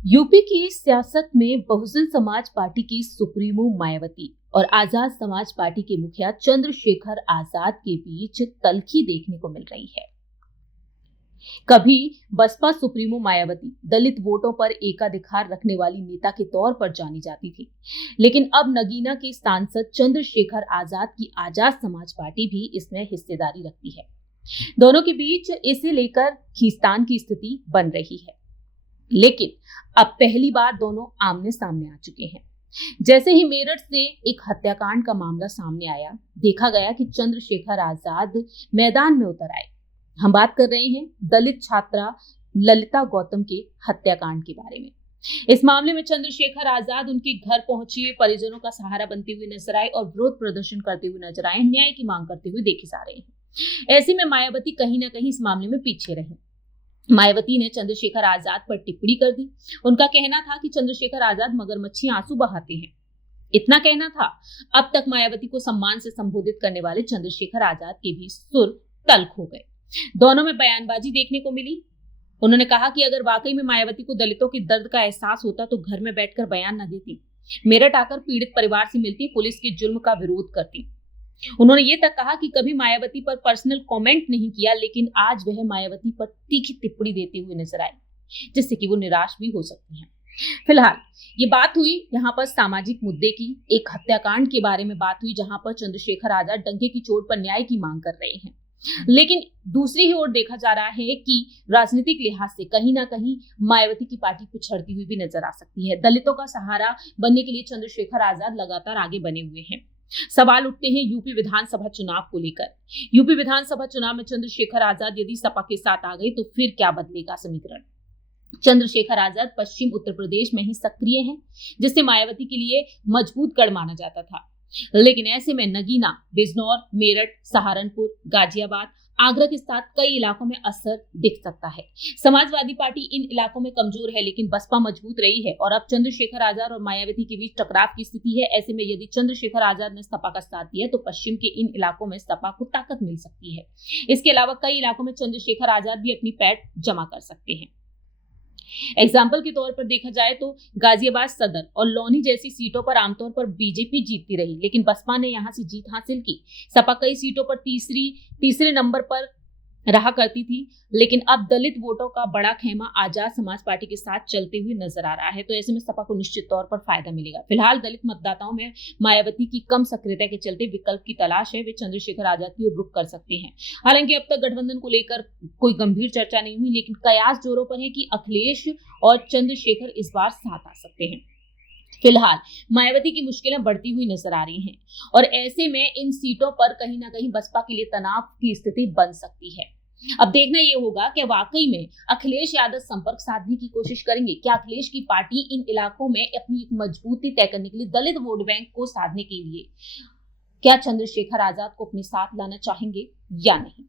UP की सियासत में बहुजन समाज पार्टी की सुप्रीमो मायावती और आजाद समाज पार्टी के मुखिया चंद्रशेखर आजाद के बीच तल्खी देखने को मिल रही है। कभी बसपा सुप्रीमो मायावती दलित वोटों पर एकाधिकार रखने वाली नेता के तौर पर जानी जाती थी, लेकिन अब नगीना के सांसद चंद्रशेखर आजाद की आजाद समाज पार्टी भी इसमें हिस्सेदारी रखती है। दोनों के बीच इसे लेकर खींचतान की स्थिति बन रही है, लेकिन अब पहली बार दोनों आमने सामने आ चुके हैं। जैसे ही मेरठ से एक हत्याकांड का मामला सामने आया, देखा गया कि चंद्रशेखर आजाद मैदान में उतर आए। हम बात कर रहे हैं दलित छात्रा ललिता गौतम के हत्याकांड के बारे में। इस मामले में चंद्रशेखर आजाद उनके घर पहुंचे, परिजनों का सहारा बनते हुए नजर आए और विरोध प्रदर्शन करते हुए नजर आए, न्याय की मांग करते हुए देखे जा रहे हैं। ऐसे में मायावती कहीं ना कहीं इस मामले में पीछे रही। मायावती ने चंद्रशेखर आजाद पर टिप्पणी कर दी। उनका कहना था कि चंद्रशेखर आजाद मगरमच्छी आंसू बहाते हैं। इतना कहना था। अब तक मायावती को सम्मान से संबोधित करने वाले चंद्रशेखर आजाद के भी सुर तल्ख हो गए। दोनों में बयानबाजी देखने को मिली। उन्होंने कहा कि अगर वाकई में मायावती को दलितों के दर्द का एहसास होता तो घर में बैठकर बयान न देती, मेरठ आकर पीड़ित परिवार से मिलती, पुलिस के जुल्म का विरोध करती। उन्होंने ये तक कहा कि कभी मायावती पर पर्सनल कमेंट नहीं किया, लेकिन आज वह मायावती पर तीखी टिप्पणी देते हुए नजर आए, जिससे कि वो निराश भी हो सकती हैं। फिलहाल ये बात हुई यहाँ पर सामाजिक मुद्दे की, एक हत्याकांड के बारे में बात हुई जहां पर चंद्रशेखर आजाद डंके की चोट पर न्याय की मांग कर रहे हैं। लेकिन दूसरी ही ओर देखा जा रहा है कि राजनीतिक लिहाज से कहीं ना कहीं मायावती की पार्टी पिछड़ती हुई भी नजर आ सकती है। दलितों का सहारा बनने के लिए चंद्रशेखर आजाद लगातार आगे बने हुए हैं। सवाल उठते हैं यूपी विधानसभा चुनाव को लेकर। यूपी विधानसभा चुनाव में चंद्रशेखर आजाद यदि सपा के साथ आ गए तो फिर क्या बदलेगा समीकरण। चंद्रशेखर आजाद पश्चिम उत्तर प्रदेश में ही सक्रिय हैं, जिससे मायावती के लिए मजबूत गढ़ माना जाता था। लेकिन ऐसे में नगीना, बिजनौर, मेरठ, सहारनपुर, गाजियाबाद, आगरा के साथ कई इलाकों में असर दिख सकता है। समाजवादी पार्टी इन इलाकों में कमजोर है, लेकिन बसपा मजबूत रही है और अब चंद्रशेखर आजाद और मायावती के बीच टकराव की स्थिति है। ऐसे में यदि चंद्रशेखर आजाद ने सपा का साथ दिया तो पश्चिम के इन इलाकों में सपा को ताकत मिल सकती है। इसके अलावा कई इलाकों में चंद्रशेखर आजाद भी अपनी पैठ जमा कर सकते हैं। एग्जाम्पल के तौर पर देखा जाए तो गाजियाबाद सदर और लौनी जैसी सीटों पर आमतौर पर बीजेपी जीतती रही, लेकिन बसपा ने यहां से जीत हासिल की। सपा कई सीटों पर तीसरे नंबर पर रहा करती थी, लेकिन अब दलित वोटों का बड़ा खेमा आजाद समाज पार्टी के साथ चलते हुए नजर आ रहा है, तो ऐसे में सपा को निश्चित तौर पर फायदा मिलेगा। फिलहाल दलित मतदाताओं में मायावती की कम सक्रियता के चलते विकल्प की तलाश है, वे चंद्रशेखर आजाद की ओर रुख कर सकते हैं। हालांकि अब तक गठबंधन को लेकर कोई गंभीर चर्चा नहीं हुई, लेकिन कयास जोरों पर है कि अखिलेश और चंद्रशेखर इस बार साथ आ सकते हैं। फिलहाल मायावती की मुश्किलें बढ़ती हुई नजर आ रही हैं और ऐसे में इन सीटों पर कहीं ना कहीं बसपा के लिए तनाव की स्थिति बन सकती है। अब देखना यह होगा कि वाकई में अखिलेश यादव संपर्क साधने की कोशिश करेंगे। क्या अखिलेश की पार्टी इन इलाकों में अपनी एक मजबूती तय करने के लिए, दलित वोट बैंक को साधने के लिए क्या चंद्रशेखर आजाद को अपने साथ लाना चाहेंगे या नहीं।